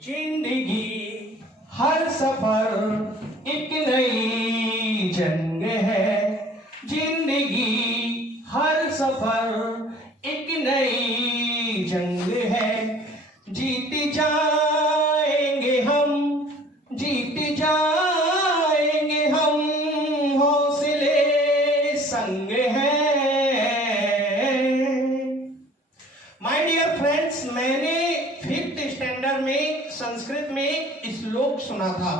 जिंदगी हर सफर एक नई जंग है। जिंदगी हर सफर एक नई जंग है। जीत जाएंगे हम, जीत जाएंगे हम, हौसले संग है। माय डियर फ्रेंड्स, मैंने 5th स्टैंडर्ड में संस्कृत में एक श्लोक सुना था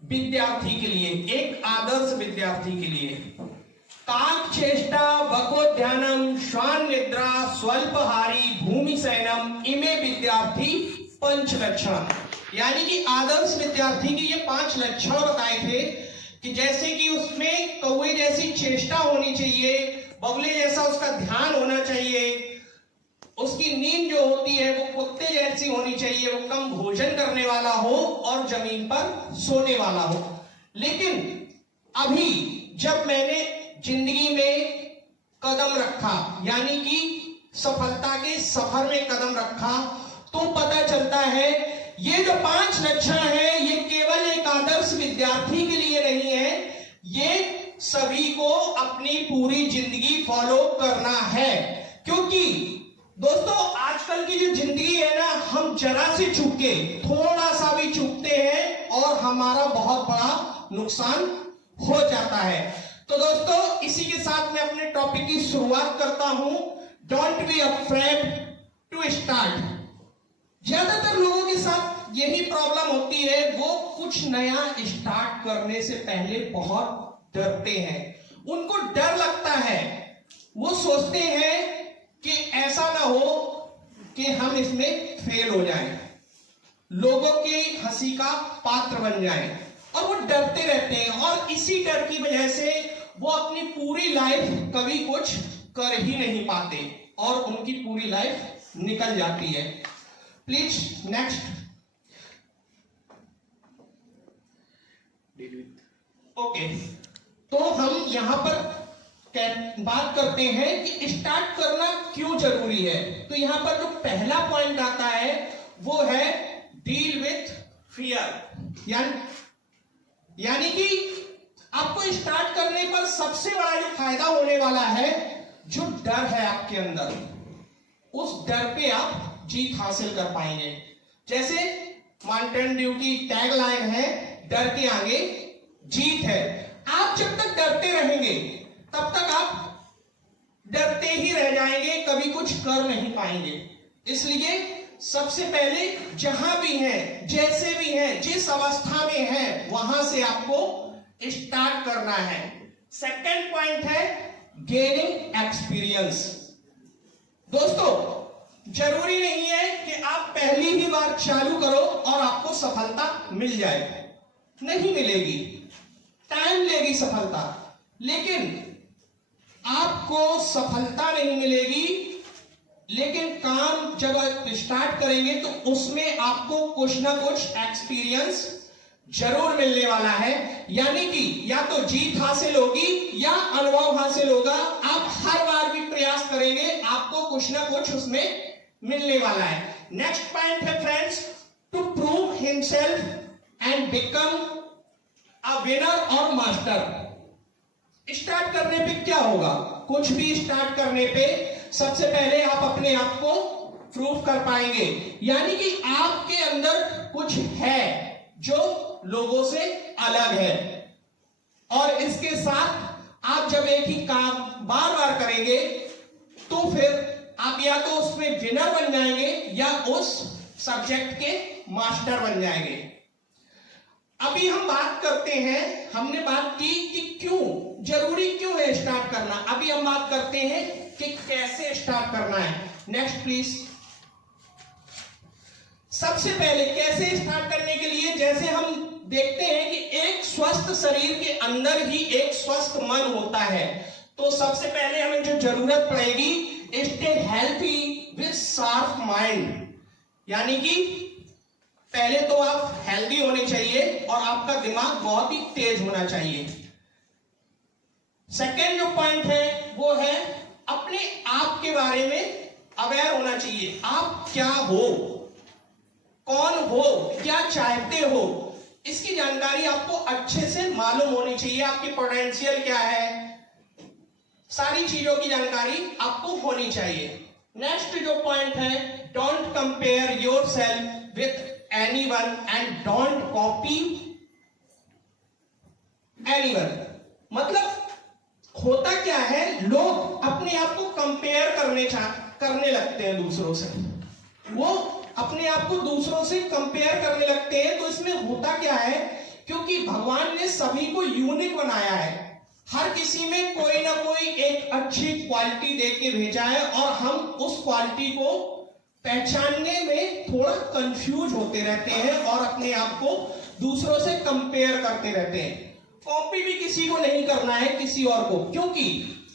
विद्यार्थी के लिए, एक आदर्श विद्यार्थी के लिए। काक चेष्टा वकोध्यानम श्वान निद्रा स्वल्पहारी भूमि शयनम इमे विद्यार्थी पंच लक्षण। यानी कि आदर्श विद्यार्थी के ये 5 लक्षण बताए थे कि जैसे कि उसमें कौवे जैसी चेष्टा होनी चाहिए, बगुले जैसा उसका ध्यान होना चाहिए, उसकी नींद जो होती है वो कुत्ते जैसी होनी चाहिए, वो कम भोजन करने वाला हो और जमीन पर सोने वाला हो। लेकिन अभी जब मैंने जिंदगी में कदम रखा, यानी कि सफलता के सफर में कदम रखा, तो पता चलता है ये जो 5 लक्षण है ये केवल एक आदर्श विद्यार्थी के लिए नहीं है, ये सभी को अपनी पूरी जिंदगी फॉलो करना है। क्योंकि दोस्तों आजकल की जो जिंदगी है ना, हम जरा से चूके, थोड़ा सा भी चूकते हैं और हमारा बहुत बड़ा नुकसान हो जाता है। तो दोस्तों इसी के साथ मैं अपने टॉपिक की शुरुआत करता हूं। Don't be afraid to start. ज्यादातर लोगों के साथ यही प्रॉब्लम होती है, वो कुछ नया स्टार्ट करने से पहले बहुत डरते हैं। उनको डर लगता है, वो सोचते हैं कि ऐसा ना हो कि हम इसमें फेल हो जाएं, लोगों की हंसी का पात्र बन जाएं, और वो डरते रहते हैं। और इसी डर की वजह से वो अपनी पूरी लाइफ कभी कुछ कर ही नहीं पाते और उनकी पूरी लाइफ निकल जाती है। Please next. ओके, तो हम यहां पर बात करते हैं कि स्टार्ट करना क्यों जरूरी है। तो यहां पर जो पहला पॉइंट आता है वो है डील विथ फियर। यानी कि आपको स्टार्ट करने पर सबसे बड़ा जो फायदा होने वाला है, जो डर है आपके अंदर, उस डर पे आप जीत हासिल कर पाएंगे। जैसे माउंटेन ड्यू की टैगलाइन है, डर के आगे जीत है। आप जब तक डरते रहेंगे तब तक आप डरते ही रह जाएंगे, कभी कुछ कर नहीं पाएंगे। इसलिए सबसे पहले जहां भी हैं, जैसे भी हैं, जिस अवस्था में हैं, वहां से आपको स्टार्ट करना है। सेकंड पॉइंट है गेनिंग एक्सपीरियंस। दोस्तों जरूरी नहीं है कि आप पहली ही बार चालू करो और आपको सफलता मिल जाए, नहीं मिलेगी, टाइम लेगी सफलता। लेकिन आपको सफलता नहीं मिलेगी, लेकिन काम जब आप स्टार्ट करेंगे तो उसमें आपको कुछ ना कुछ एक्सपीरियंस जरूर मिलने वाला है। यानी कि या तो जीत हासिल होगी या अनुभव हासिल होगा। आप हर बार भी प्रयास करेंगे, आपको कुछ ना कुछ उसमें मिलने वाला है। नेक्स्ट पॉइंट है friends, to prove himself and become a winner और मास्टर। स्टार्ट करने पे क्या होगा, कुछ भी स्टार्ट करने पे सबसे पहले आप अपने आप को प्रूव कर पाएंगे। यानी कि आपके अंदर कुछ है जो लोगों से अलग है, और इसके साथ आप जब एक ही काम बार बार करेंगे तो फिर आप या तो उसमें विनर बन जाएंगे या उस सब्जेक्ट के मास्टर बन जाएंगे। अभी हम बात करते हैं, हमने बात की कि क्यों जरूरी क्यों है स्टार्ट करना। अभी हम बात करते हैं कि कैसे स्टार्ट करना है। Next please. सबसे पहले कैसे स्टार्ट करने के लिए, जैसे हम देखते हैं कि एक स्वस्थ शरीर के अंदर ही एक स्वस्थ मन होता है, तो सबसे पहले हमें जो जरूरत पड़ेगी, stay healthy with sharp mind. यानी कि पहले तो आप हेल्दी होने चाहिए और आपका दिमाग बहुत ही तेज होना चाहिए। सेकेंड जो पॉइंट है वो है अपने आप के बारे में अवेयर होना चाहिए। आप क्या हो, कौन हो, क्या चाहते हो, इसकी जानकारी आपको अच्छे से मालूम होनी चाहिए। आपकी पोटेंशियल क्या है, सारी चीजों की जानकारी आपको होनी चाहिए। नेक्स्ट जो पॉइंट है, don't compare yourself with anyone and don't copy anyone. मतलब होता क्या है, लोग अपने आप को कंपेयर करने लगते हैं दूसरों से, वो अपने आप को दूसरों से कंपेयर करने लगते हैं। तो इसमें होता क्या है, क्योंकि भगवान ने सभी को यूनिक बनाया है, हर किसी में कोई ना कोई एक अच्छी क्वालिटी दे के भेजा है, और हम उस क्वालिटी को पहचानने में थोड़ा कंफ्यूज होते रहते हैं और अपने आप को दूसरों से कंपेयर करते रहते हैं। कॉपी भी किसी को नहीं करना है किसी और को, क्योंकि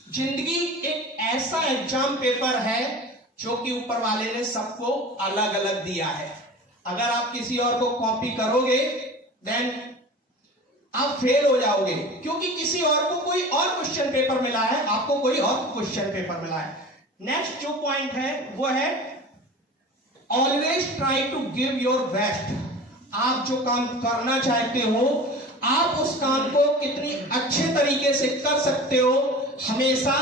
जिंदगी एक ऐसा एग्जाम पेपर है जो कि ऊपर वाले ने सबको अलग अलग दिया है। अगर आप किसी और को कॉपी करोगे देन आप फेल हो जाओगे, क्योंकि किसी और को कोई और क्वेश्चन पेपर मिला है, आपको कोई और क्वेश्चन पेपर मिला है। नेक्स्ट जो पॉइंट है वो है always try to give your best. आप जो काम करना चाहते हो, आप उस काम को कितनी अच्छे तरीके से कर सकते हो, हमेशा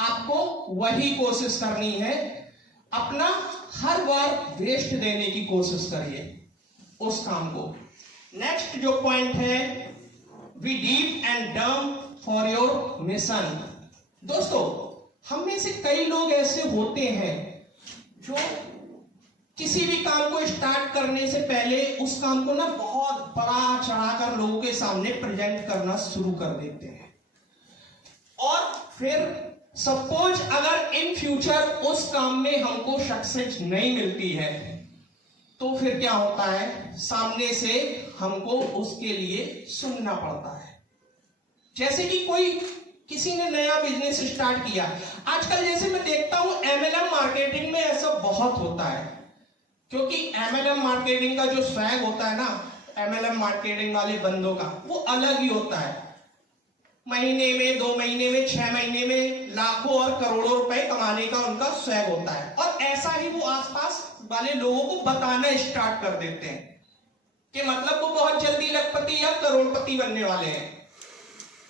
आपको वही कोशिश करनी है। अपना हर बार बेस्ट देने की कोशिश करिए उस काम को। नेक्स्ट जो पॉइंट है, बी डीप एंड डम फॉर योर मिशन। दोस्तों, हम में से कई लोग ऐसे होते हैं जो किसी भी काम को स्टार्ट करने से पहले उस काम को ना बहुत बड़ा चढ़ाकर लोगों के सामने प्रेजेंट करना शुरू कर देते हैं, और फिर सपोज अगर इन फ्यूचर उस काम में हमको सक्सेस नहीं मिलती है, तो फिर क्या होता है, सामने से हमको उसके लिए सुनना पड़ता है। जैसे कि किसी ने नया बिजनेस स्टार्ट किया, आजकल जैसे मैं देखता हूं MLM मार्केटिंग में ऐसा बहुत होता है, क्योंकि MLM मार्केटिंग का जो स्वैग होता है ना, MLM मार्केटिंग वाले बंदों का, वो अलग ही होता है। महीने में, 2 महीने में, 6 महीने में लाखों और करोड़ों रुपए कमाने का उनका स्वैग होता है, और ऐसा ही वो आसपास वाले लोगों को बताना स्टार्ट कर देते हैं कि मतलब वो बहुत जल्दी लखपति या करोड़पति बनने वाले हैं।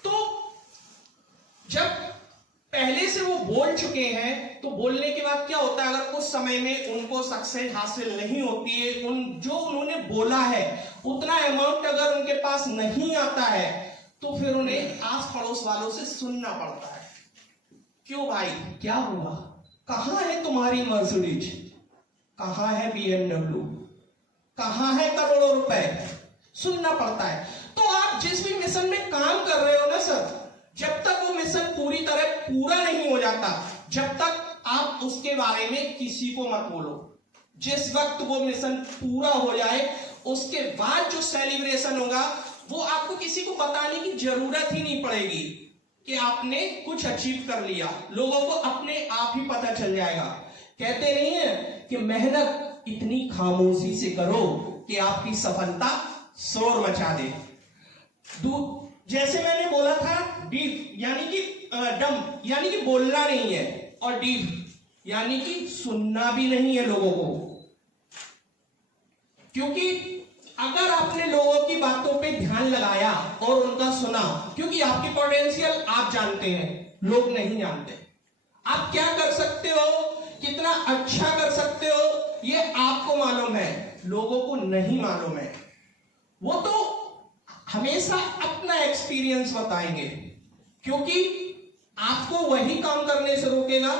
तो जब पहले से वो बोल चुके हैं, तो बोलने के बाद क्या होता है, अगर कुछ समय में उनको सक्सेस हासिल नहीं होती है, जो उन्होंने बोला है उतना अमाउंट अगर उनके पास नहीं आता है, तो फिर उन्हें आस पड़ोस वालों से सुनना पड़ता है। क्यों भाई, क्या हुआ, कहां है तुम्हारी मर्सिडीज, कहां है BMW, कहां है करोड़ों रुपए, सुनना पड़ता है। तो आप जिस भी मिशन में काम कर रहे हो ना सर, जब तक वो मिशन पूरी तरह पूरा नहीं हो जाता, जब तक आप उसके बारे में किसी को मत बोलो। जिस वक्त वो मिशन पूरा हो जाए, उसके बाद जो सेलिब्रेशन होगा, वो आपको किसी को बताने की जरूरत ही नहीं पड़ेगी कि आपने कुछ अचीव कर लिया। लोगों को अपने आप ही पता चल जाएगा। कहते नहीं है कि मेहनत इतनी खामोशी से करो कि आपकी सफलता शोर मचा दे। जैसे मैंने बोला था, डीप यानी कि डम यानी कि बोलना नहीं है, और डीप यानी कि सुनना भी नहीं है लोगों को। क्योंकि अगर आपने लोगों की बातों पे ध्यान लगाया और उनका सुना, क्योंकि आपकी पोटेंशियल आप जानते हैं, लोग नहीं जानते। आप क्या कर सकते हो, कितना अच्छा कर सकते हो, ये आपको मालूम है, लोगों को नहीं मालूम है। वो तो हमेशा अपना एक्सपीरियंस बताएंगे, क्योंकि आपको वही काम करने से रोकेगा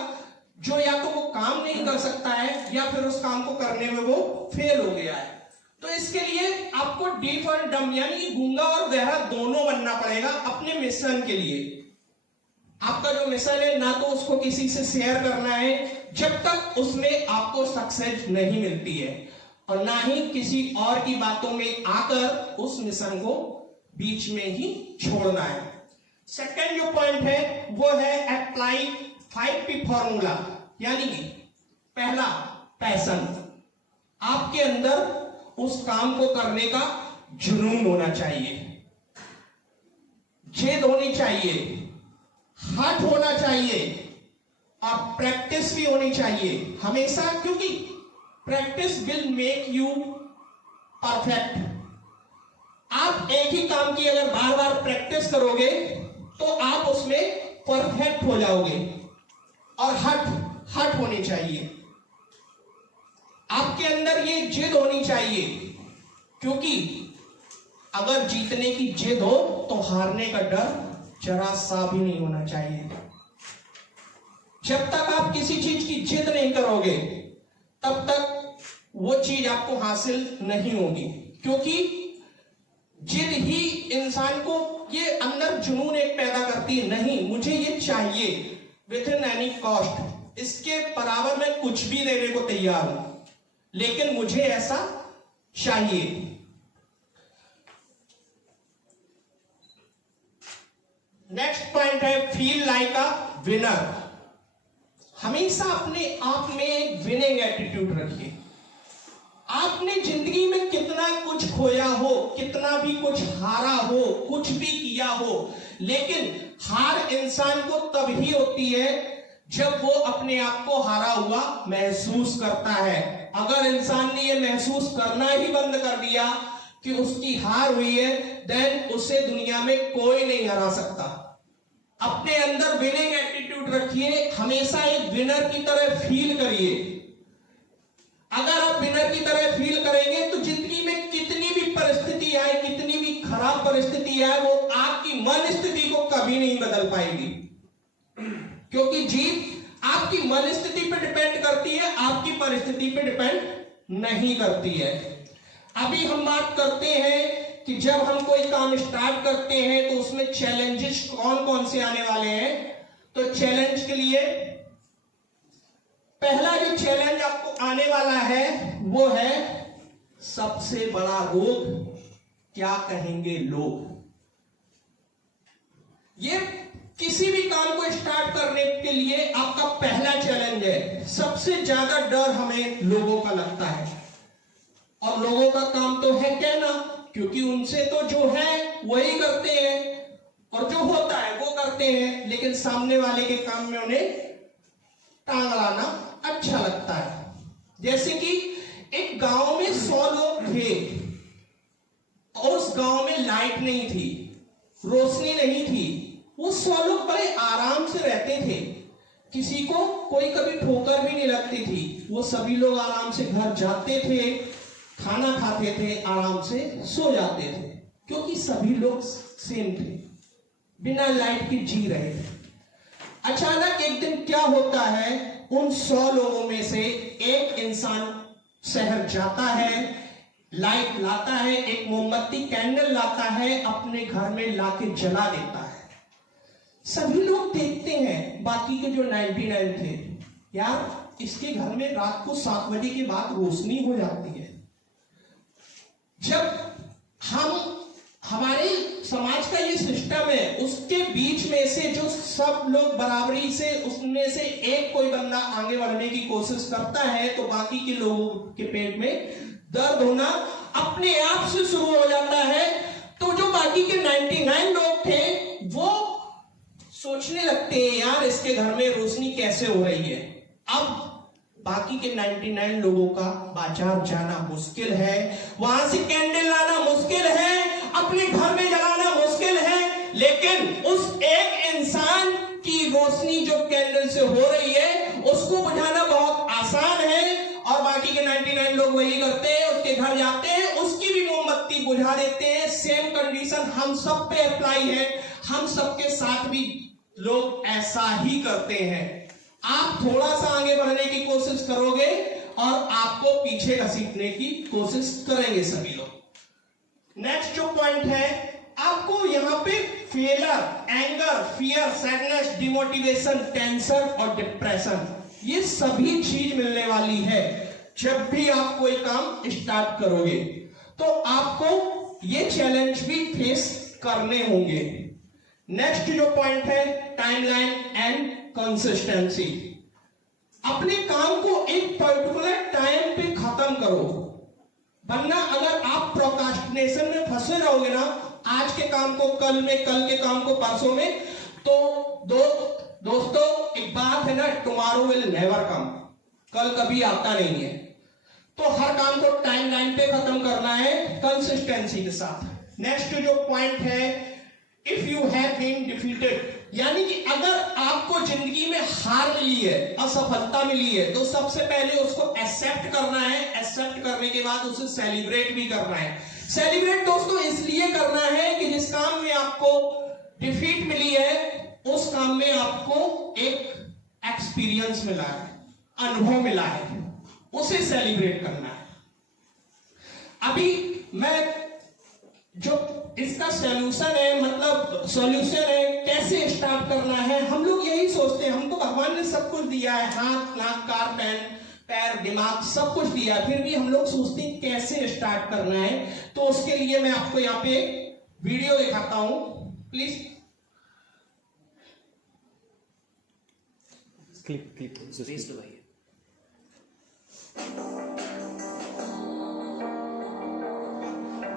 जो या तो वो काम नहीं कर सकता है, या फिर उस काम को करने में वो फेल हो गया है। तो इसके लिए आपको डीप और डम यानी गूंगा और बहरा दोनों बनना पड़ेगा अपने मिशन के लिए। आपका जो मिशन है, ना तो उसको किसी से शेयर करना है जब तक उसमें आपको सक्सेस नहीं मिलती है, और ना ही किसी और की बातों में आकर उस मिशन को बीच में ही छोड़ना है। सेकंड जो पॉइंट है वो है अप्लाई 5P फॉर्मूला, यानी कि पहला पैशन, आपके अंदर उस काम को करने का जुनून होना चाहिए, जिद होनी चाहिए, हट होना चाहिए, और प्रैक्टिस भी होनी चाहिए हमेशा, क्योंकि practice will make you perfect. आप एक ही काम की अगर बार बार प्रैक्टिस करोगे तो आप उसमें परफेक्ट हो जाओगे। और हट होनी चाहिए, आपके अंदर ये जिद होनी चाहिए, क्योंकि अगर जीतने की जिद हो तो हारने का डर जरा सा भी नहीं होना चाहिए। जब तक आप किसी चीज की जिद नहीं करोगे तब तक वो चीज आपको हासिल नहीं होगी, क्योंकि जिद ही इंसान को ये अंदर जुनून एक पैदा करती है, नहीं मुझे ये चाहिए विद इन एनी कॉस्ट, इसके बराबर मैं कुछ भी देने को तैयार हूं, लेकिन मुझे ऐसा चाहिए। नेक्स्ट पॉइंट है फील लाइक अ विनर। हमेशा अपने आप में एक विनिंग एटीट्यूड रखिए। आपने जिंदगी में कितना कुछ खोया हो, कितना भी कुछ हारा हो, कुछ भी किया हो, लेकिन हार इंसान को तभी होती है जब वो अपने आप को हारा हुआ महसूस करता है। अगर इंसान ने ये महसूस करना ही बंद कर दिया कि उसकी हार हुई है, देन उसे दुनिया में कोई नहीं हरा सकता। अपने अंदर विनिंग एटीट्यूड रखिए, हमेशा एक विनर की तरह फील करिए। अगर आप विनर की तरह फील करेंगे तो जिंदगी में कितनी भी परिस्थिति आए, कितनी भी खराब परिस्थिति आए, वो आपकी मन स्थिति को कभी नहीं बदल पाएगी, क्योंकि जीत आपकी मन स्थिति पे डिपेंड करती है, आपकी परिस्थिति पे डिपेंड नहीं करती है। अभी हम बात करते हैं कि जब हम कोई काम स्टार्ट करते हैं तो उसमें चैलेंजेस कौन कौन से आने वाले हैं। तो चैलेंज के लिए पहला जो चैलेंज आपको आने वाला है वो है सबसे बड़ा रोग, क्या कहेंगे लोग। ये किसी भी काम को स्टार्ट करने के लिए आपका पहला चैलेंज है। सबसे ज्यादा डर हमें लोगों का लगता है, और लोगों का काम तो है कहना, क्योंकि उनसे तो जो है वही करते हैं और जो होता है वो करते हैं, लेकिन सामने वाले के काम में उन्हें टांग अड़ाना अच्छा लगता है। जैसे कि एक गांव में 100 लोग थे और उस गांव में लाइट नहीं थी, रोशनी नहीं थी। वो 100 लोग बड़े आराम से रहते थे, किसी को कोई कभी ठोकर भी नहीं लगती थी। वो सभी लोग आराम से घर जाते थे, खाना खाते थे, आराम से सो जाते थे, क्योंकि सभी लोग सेम थे, बिना लाइट के जी रहे थे। अचानक एक दिन क्या होता है, उन 100 लोगों में से एक इंसान शहर जाता है, लाइट लाता है, एक मोमबत्ती कैंडल लाता है, अपने घर में लाके जला देता है। सभी लोग देखते हैं, बाकी के जो 99 थे, यार इसके घर में रात को 7 बजे के बाद रोशनी हो जाती है। जब हमारे समाज का ये सिस्टम है, उसके बीच में से जो सब लोग बराबरी से, उसमें से एक कोई बंदा आगे बढ़ने की कोशिश करता है तो बाकी के लोगों के पेट में दर्द होना अपने आप से शुरू हो जाता है। तो जो बाकी के 99 लोग थे वो सोचने लगते हैं, यार इसके घर में रोशनी कैसे हो रही है। अब बाकी के 99 लोगों का बाजार जाना मुश्किल है, वहां से कैंडल लाना मुश्किल है, अपने घर में जलाना मुश्किल है, लेकिन उस एक इंसान की रोशनी जो कैंडल से हो रही है उसको बुझाना बहुत आसान है। और बाकी के 99 लोग वही करते हैं, उसके घर जाते हैं, उसकी भी मोमबत्ती बुझा देते हैं। सेम कंडीशन हम सब पे अप्लाई है, हम सबके साथ भी लोग ऐसा ही करते हैं। आप थोड़ा सा आगे बढ़ने की कोशिश करोगे और आपको पीछे घसीटने की कोशिश करेंगे सभी लोग। नेक्स्ट जो पॉइंट है, आपको यहां पे failure, anger, fear, sadness, demotivation, tension और डिप्रेशन, ये सभी चीज मिलने वाली है जब भी आप कोई काम स्टार्ट करोगे। तो आपको ये चैलेंज भी फेस करने होंगे। नेक्स्ट जो पॉइंट है, टाइमलाइन एंड कंसिस्टेंसी। अपने काम को एक पर्टिकुलर टाइम पे खत्म करो, वरना अगर आप प्रोक्रास्टिनेशन में फंसे रहोगे ना, आज के काम को कल में, कल के काम को परसों में, तो दोस्तों एक बात है ना, टुमारो विल नेवर कम, कल कभी आता नहीं है। तो हर काम को टाइमलाइन पे खत्म करना है कंसिस्टेंसी के साथ। नेक्स्ट जो पॉइंट है, if you have been defeated, यानी कि अगर आपको जिंदगी में हार मिली है, असफलता मिली है, तो सबसे पहले उसको एक्सेप्ट करना है। एक्सेप्ट करने के बाद उसे सेलिब्रेट भी करना है। सेलिब्रेट दोस्तों इसलिए करना है कि जिस काम में आपको डिफीट मिली है, उस काम में आपको एक एक्सपीरियंस मिला है, अनुभव मिला है, उसे सेलिब्रेट करना है। अभी मैं जो इसका सॉल्यूशन है, मतलब सॉल्यूशन है कैसे स्टार्ट करना है, हम लोग यही सोचते हैं, हमको भगवान ने सब कुछ दिया है, हाथ, नाक, कान, पैर, दिमाग, सब कुछ दिया है, फिर भी हम लोग सोचते हैं कैसे स्टार्ट करना है। तो उसके लिए मैं आपको यहाँ पे वीडियो दिखाता हूं, प्लीज।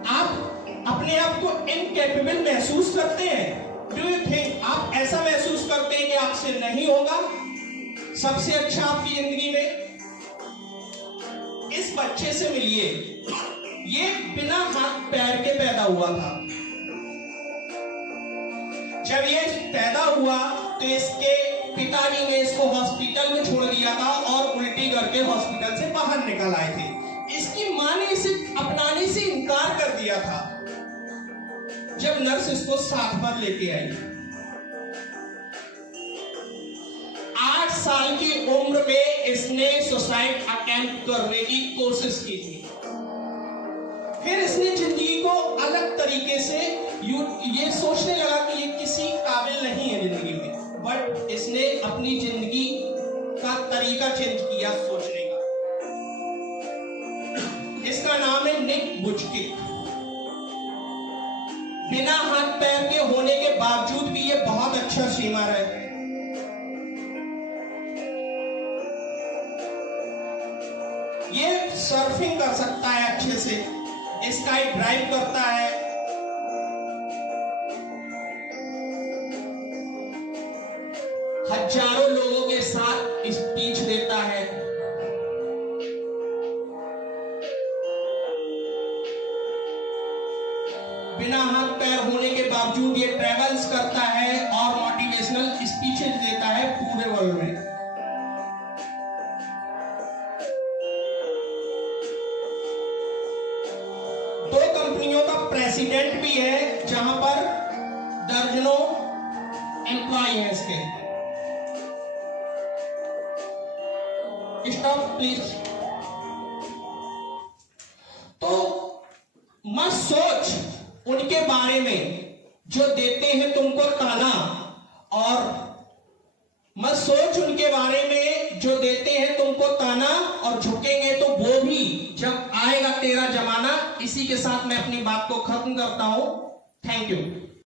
आप अपने आप को इनकैपेबल महसूस करते हैं? डू यू थिंक आप ऐसा महसूस करते हैं कि आपसे नहीं होगा सबसे अच्छा आपकी जिंदगी में? इस बच्चे से मिलिए, ये बिना हाथ पैर के पैदा हुआ था। जब ये पैदा हुआ तो इसके पिताजी ने इसको हॉस्पिटल में छोड़ दिया था और उल्टी करके हॉस्पिटल से बाहर निकल आए थे। इसकी मां ने इसे अपनाने से इनकार कर दिया था जब नर्स इसको साथ पर लेके आई। 8 साल की उम्र में इसने सुसाइड अटेम्प्ट करने की कोशिश की थी। फिर इसने जिंदगी को अलग तरीके से ये सोचने लगा कि ये किसी काबिल नहीं है जिंदगी में, बट इसने अपनी जिंदगी का तरीका चेंज किया सोचने का। इसका नाम है निक वुजकिक। बिना हाथ पैर के होने के बावजूद भी ये बहुत अच्छा स्विमर है। ये सर्फिंग कर सकता है अच्छे से, स्काई ड्राइव करता है, हजारों लोगों के साथ स्पीच देता है। बिना हाथ पैर होने के बावजूद ये ट्रेवल्स करता है और मोटिवेशनल स्पीचेस देता है पूरे वर्ल्ड में। प्रेसिडेंट भी है जहां पर दर्जनों एम्प्लॉय हैं इसके। Stop please. तो मत सोच उनके बारे में जो देते हैं तुमको ताना, और मत सोच उनके बारे में जो देते हैं तुमको ताना और झुकेंगे तो वो भी जब आएगा तेरा जमाना। इसी के साथ मैं अपनी बात को खत्म करता हूं। Thank you.